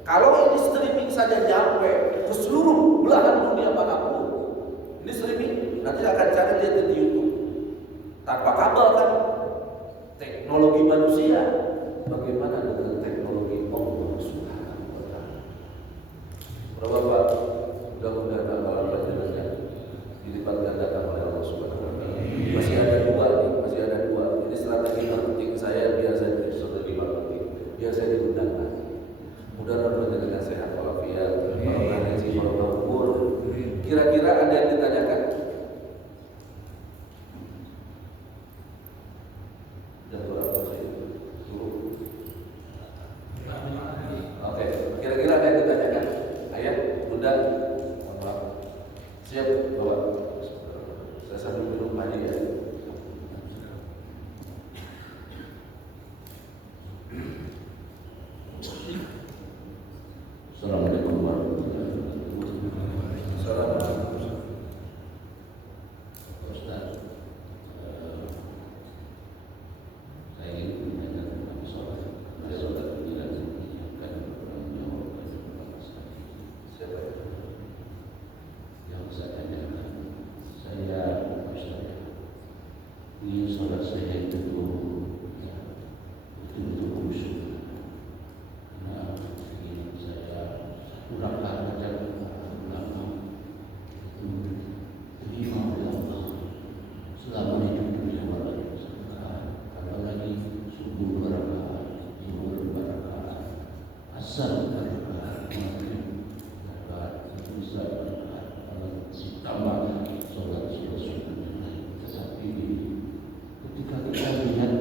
Kalau ini streaming saja nyampe ke seluruh belahan dunia manapun. Ini streaming, nanti akan cari lihat di YouTube. Tanpa kabel kan? Teknologi manusia. Bagaimana dengan teknologi Allah Subhanahu wa Ta'ala? Bapak, mudah-mudahan amalan panjenengan dilipat gandakan oleh Allah Subhanahu wa Ta'ala. Masih ada dua nih, masih ada dua. Ini strategi marketing saya biasa di strategi marketing. Biasa digunakan. Mudah-mudahan panjenengan sehat walafiat, barokah rezeki, barokah umur. Kira-kira ada yang ditanyakan? Oke, kira-kira ada yang ditanyakan? Ayah, bunda, siap bawa. Saya sambil minum saya itu betul-betul khusyuk. Karena ingin saya kurang baca ulama itu terima oleh Allah selama hidup dunia walaupun kalau lagi subuh berkah, zuhur berkah, asar berkah, maghrib berkah, isya berkah, kalau ditambah sholat sunnah. Tetapi ketika kita lihat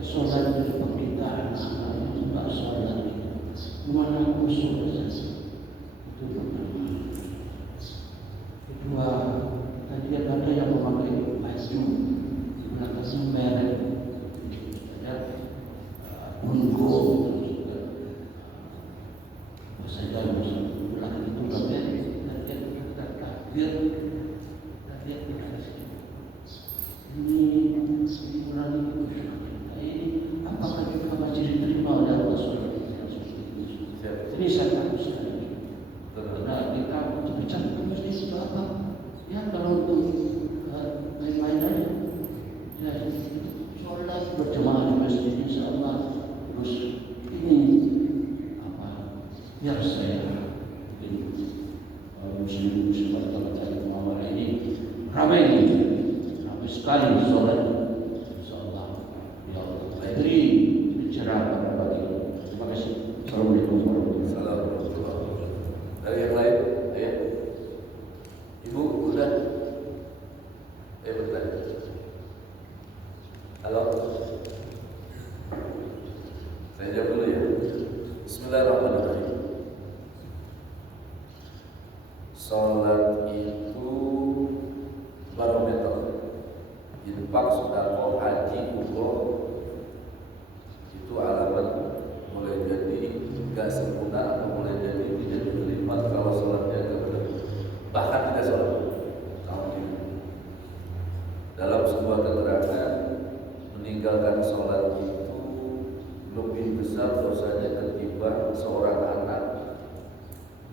sholat itu pemberitaan yang tidak sholat mana khusyuk itu pertama. Kedua, tadi ada yang memakai baju belakangnya merek, ada ungu, saya tahu belakang itu merek, lihat takbir, lihat ini mengurangi khusyuk. Ini apakah kita masih diterima oleh Allah SWT? Ini saya tahu sekali. Karena kita bicara mesti sudah apa? Ya kalau untuk main-main aja, ya sholat berjamaah di masjid insyaallah. Terus ini apa? Biar saya muslim atau cari mawar ini ramai sekali sholat. Insyaallah ya Allah beri pencerahan bagi kita. Terima kasih. Assalamualaikum warahmatullahi wabarakatuh. Dari yang lain, ya. Ibu udah, betul. Halo, saya jawab dulu ya. Bismillahirrahmanirrahim. Salat itu barometer. Infak, sedekah, haji, umroh itu alamat mulai jadi gak sempurna atau mulai jadi tidak diterima kalau sholatnya gak benar, bahkan tidak sholat tahun ini. Dalam sebuah keterangan, meninggalkan sholat itu lebih besar dosanya ketimbang seorang anak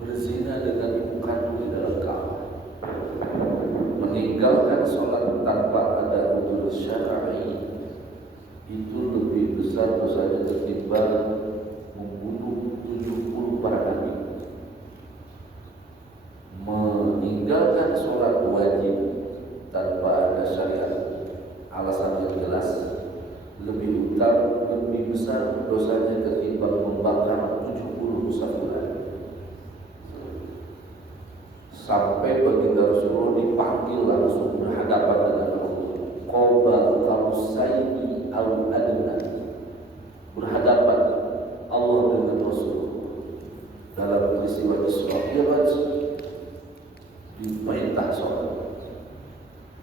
berzina dengan ibu kandung di dalam Ka'bah. Meninggalkan sholat tanpa ada udzur syar'i itu lebih besar dosanya ketimbang membunuh 70 para nabi. Meninggalkan sholat wajib tanpa ada syariat alasan yang jelas lebih besar dosanya ketimbang membakar 70 musafir. Sampai baginda Rasulullah dipanggil langsung berhadapan dengan Allah. Qaba qausaini aw adna. Berhadapan Allah dengan Rasulullah dalam peristiwa Isra Mi'raj, diperintah sholat.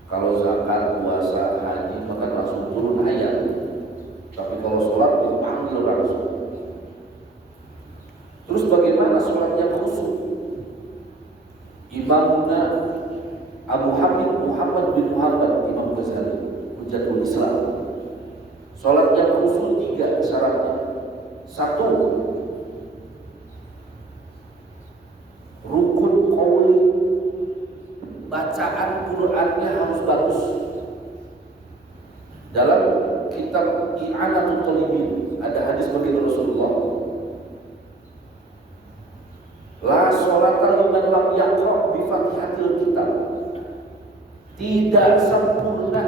Kalau zakat, puasa, haji maka langsung turun ayat. Tapi kalau sholat dipanggil langsung. Terus bagaimana sholatnya khusyuk? Imamuna Abu Hamid Muhammad bin Muhammad Imam Ghazali Hujjatul Islam, sholatnya khusyuk 3 syaratnya. 1, rukun qauli, bacaan Qur'annya harus bagus. Dalam kitab I'anatul Talibin ada hadis baginda Rasulullah, la sholata liman lam yaqra bi Fatihatil Kitab. Tidak sempurna,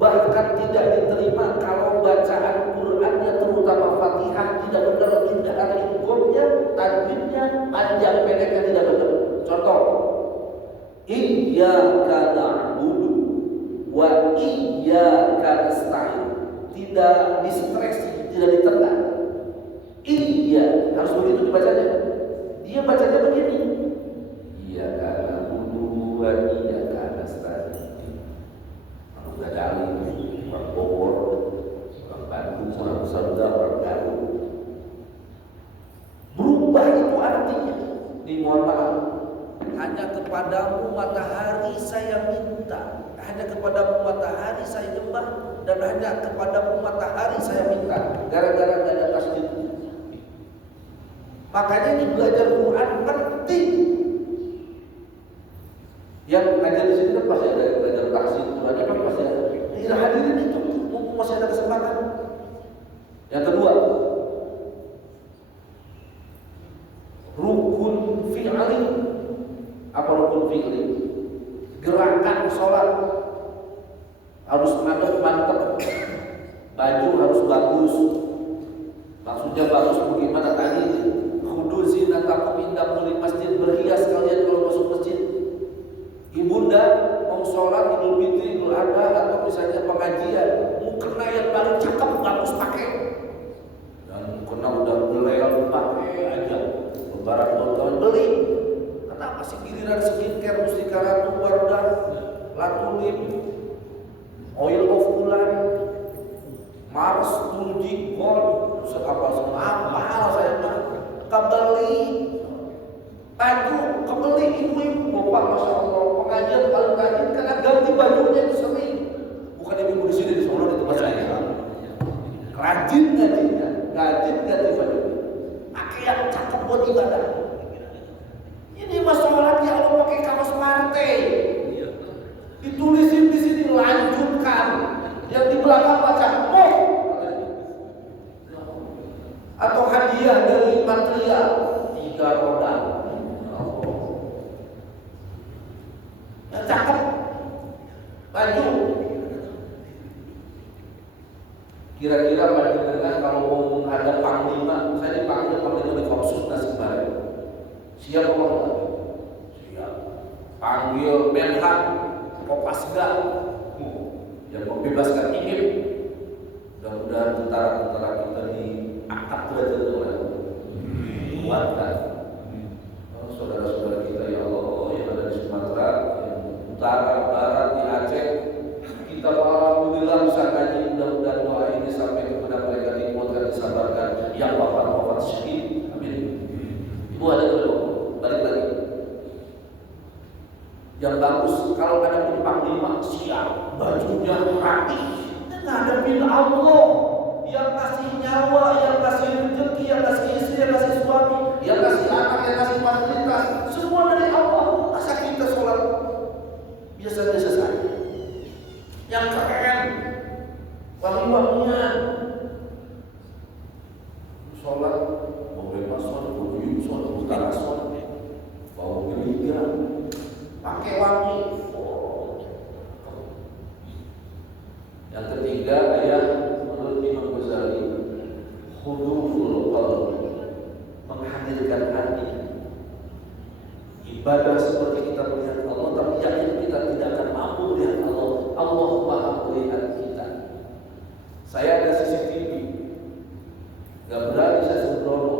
bahkan tidak diterima kalau bacaan Qur'annya terutama Fatihah tidak benar, tidak ada idghamnya, tajwidnya, panjang pendeknya tidak benar. Contoh, iyyaka na'budu wa iyyaka nasta'in. Tidak distresi, tidak ditekan. Iya, harus begitu dibacanya. Dia bacanya begini, iyyaka na'budu wa iyyaka nasta'in. Orang Gadali, orang Bogor, orang Bandung, orang Sunda, orang Garut. Berubah itu artinya. Mohon maaf, hanya kepadamu matahari saya minta, hanya kepadamu matahari saya nyembah, dan hanya kepadamu matahari saya minta. Gara-gara gak ada tasdid. Makanya ini belajar Quran penting. Yang ngajar di sini kan pasti ada belajar tahsin, Qurannya kan pasti ada. Kira hadirin itu mumpung masih ada kesempatan. Yang kedua, rukun fi'li. Apa rukun fi'li? Gerakan sholat harus mantap, baju harus bagus. Maksudnya bagus bagaimana tadi? Khudu zinatakum inda kulli masjid, berhias kalian kalau masuk masjid. Ibunda mau sholat Idul Fitri, Idul Adha atau misalnya pengajian, mukena yang paling cakep bagus pakai. Dan mukena udah belel pakai aja. Lebaran kawan beli. Kenapa sih giliran skincare Mustika Ratu, Wardah, Latulip, Oil of Ulan, Mars, Tulji, Gold, apa saya mah kebeli baju, kebeli ibu-ibu bapak, masya Allah, pengajian paling rajin karena ganti bajunya itu sering. Bukan ibu di sini di Solo di tempat saya. Rajin gantinya, ganti bajunya. Pakai yang cakep buat ibadah. Ini mas sholat ya Allah pakai kaos partai. Ditulisin di sini lanjutkan. Yang di belakang baca mau. Atau hadiah dari material 3 roda. Yang cakep baju. Kira-kira dengan kalau mau menghadap panglima, saya dipanggil panglima di Kopsus Nasibari. Siap apa enggak? Siap. Panggil Menhan, Kopasga, yang membebaskan ingin. Mudah-mudahan tentara-tentara kita diangkat derajat oleh kuatkan. Saudara-saudara kita ya Allah yang ada di Sumatera, yang utara, barat, di Aceh, kita alhamdulillah bisa ngaji. Mudah-mudahan doa ini sampai kepada mereka dikuatkan, disabarkan. Yang wafat syahid, amin. Ibu ada dulu, balik lagi. Yang bagus kalau ada panglima siap, bajunya rapi, ngadepin Allah yang kasih nyawa, yang kasih rezeki, yang kasih istri, yang kasih suami, yang kasih anak, yang kasih fasilitas, semua dari Allah. Masa kita sholat biasa-biasa saja? Yang keren, wangi-wangian, sholat mau bebas sholat, mau buyut sholat, mau utara sholat, mau gereja, pakai wangi. Yang ketiga, ayat menurut Imam Ghazali, hudurul qalb, menghadirkan hati. Ibadah seperti kita melihat Allah, tapi yakin kita tidak akan mampu melihat Allah. Allah Maha melihat kita. Saya ada CCTV, gak berani saya sembrono,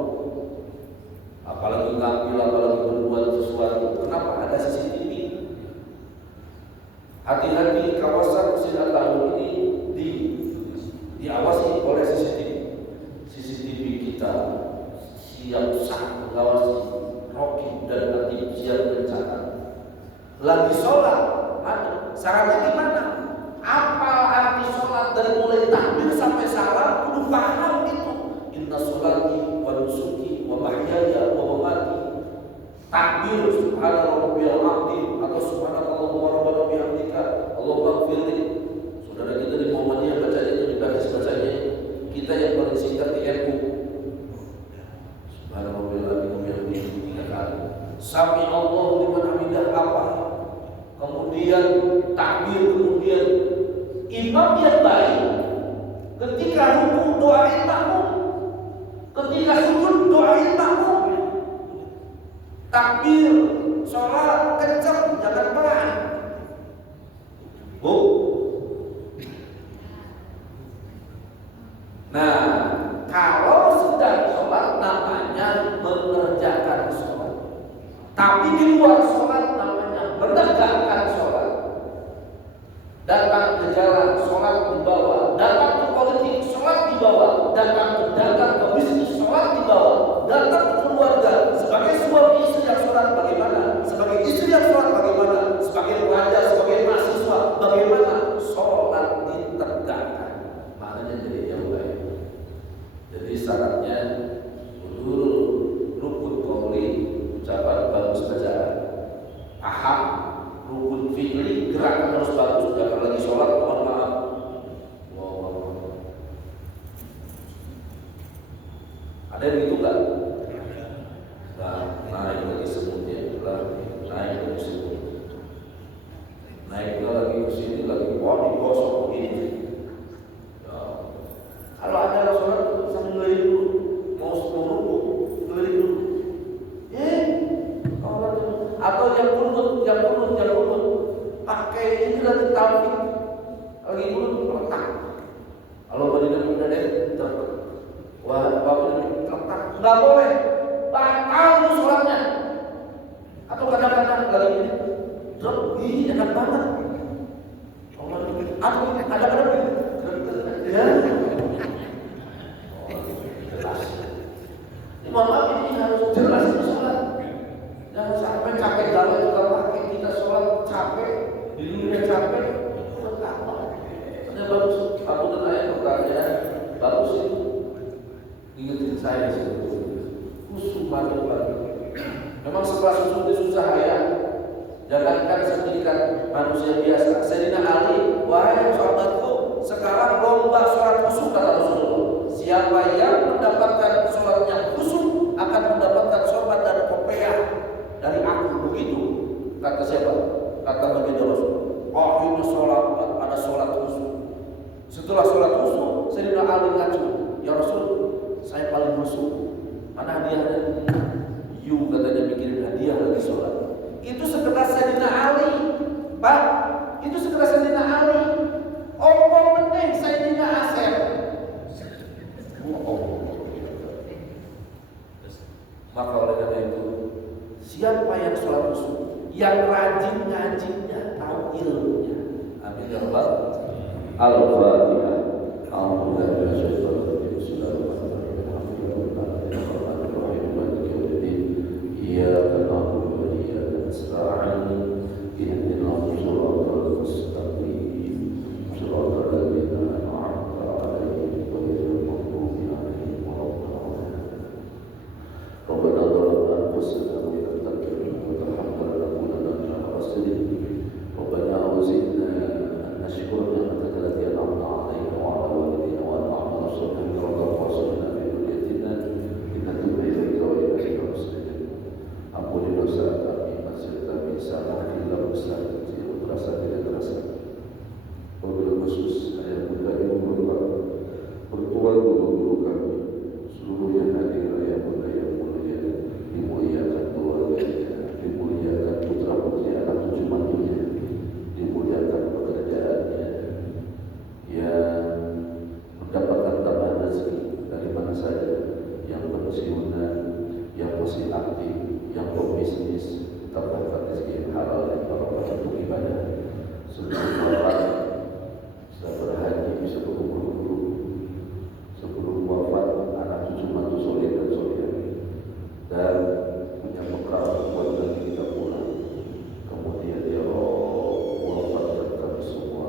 apalagi ngambil, apalagi berbuat sesuatu. Kenapa ada CCTV? Hati-hati, kawasan Masjid Al-Tahun ini diawasi oleh CCTV kita siap sah mengawasi Rocky dan nanti siap bencana. Lagi sholat, syaratnya gimana? Apa arti sholat dari mulai takbir sampai salam? Kudu paham gitu. Inna sholati wa nusuki wa mahyaya wa mamati. Takbir subhana rabbiyal azim atau subhanallahumma rabbana bihamdika Allahumma ighfirli. Saudara kita di Muhammadiyah baca itu, di baris bacanya. Kita yang paling singkat di NU. Subhana rabbiyal azim wa bihamdihi 3 kali. Sami Allahu liman hamidah apa? Kemudian takbir, kemudian imam yang baik ketika rukuk doain makmum, ketika sujud doain makmum. Takbir, sholat kencang, jangan pelan. Bu. Nah, kalau sedang sholat namanya mengerjakan sholat. Tapi di luar sholat namanya menegakkan sholat. Datang ke jalan, sholat di bawah. Datang ke politik, sholat di bawah. Datang ke dagang, ke bisnis, sholat di bawah. Datang ke keluarga, sebagai suami istri yang sholat bagaimana? Sebagai istri yang sholat bagaimana? Sebagai raja, sebagai mahasiswa bagaimana? Sholat ditegakkan. Maknanya jadi jauh baik. Jadi syaratnya rukun qauli, ucapan bagus bacaan, paham. Rukun fi'li, gerakan harus bagus. Jangan lagi sholat, mohon maaf, Mega lagi kesini lagi digosok begini. Ya. Kalau ada sholat sambil ngelirik dulu, mau ruku ngelirik dulu. Atau yang kunut pakai ini lagi taufik lagi kunut letak. Kalau berdiri terletak, nggak boleh, batal itu sholatnya. Atau kadang-kadang lagi ini drop, enak banget. Atau kadang-kadang ya. Jelas. Mohon maaf, ini harus jelas sholat. Jangan sampai capek galau juga pakai kita sholat capek, dirinya capek, buat apa? Ada bagus, aku dan ayah pertanyaan bagus itu. Ingetin saya sih, khusus banget lagi. Memang sekelas khusus itu susah ya. Jangankan setingkat manusia biasa. Sayyidina Ali, wahai sahabatku, sekarang lomba sholat khusus kata Rasulullah. Siapa yang mendapatkan sholatnya khusus akan mendapatkan sorban dan kopiah dari aku. Begitu kata siapa? Kata baginda Rasul. Oh ini sholat, ada sholat khusus. Setelah sholat khusus, Sayyidina Ali ngacu, ya Rasul, saya paling khusus. Mana hadiahnya? You katanya mikirin hadiah lagi sholat. Itu sekedar Sayyidina Ali, Pak. Itu sekedar Sayyidina Ali. Opo meneh Sayyidina Asep. Maka oleh karena itu, siapa yang sholat khusus, yang rajin ngajinya, tahu ilmunya. Amin ya rabbal Al-Fatihah. Kemudian ya Allah, wafat kami semua,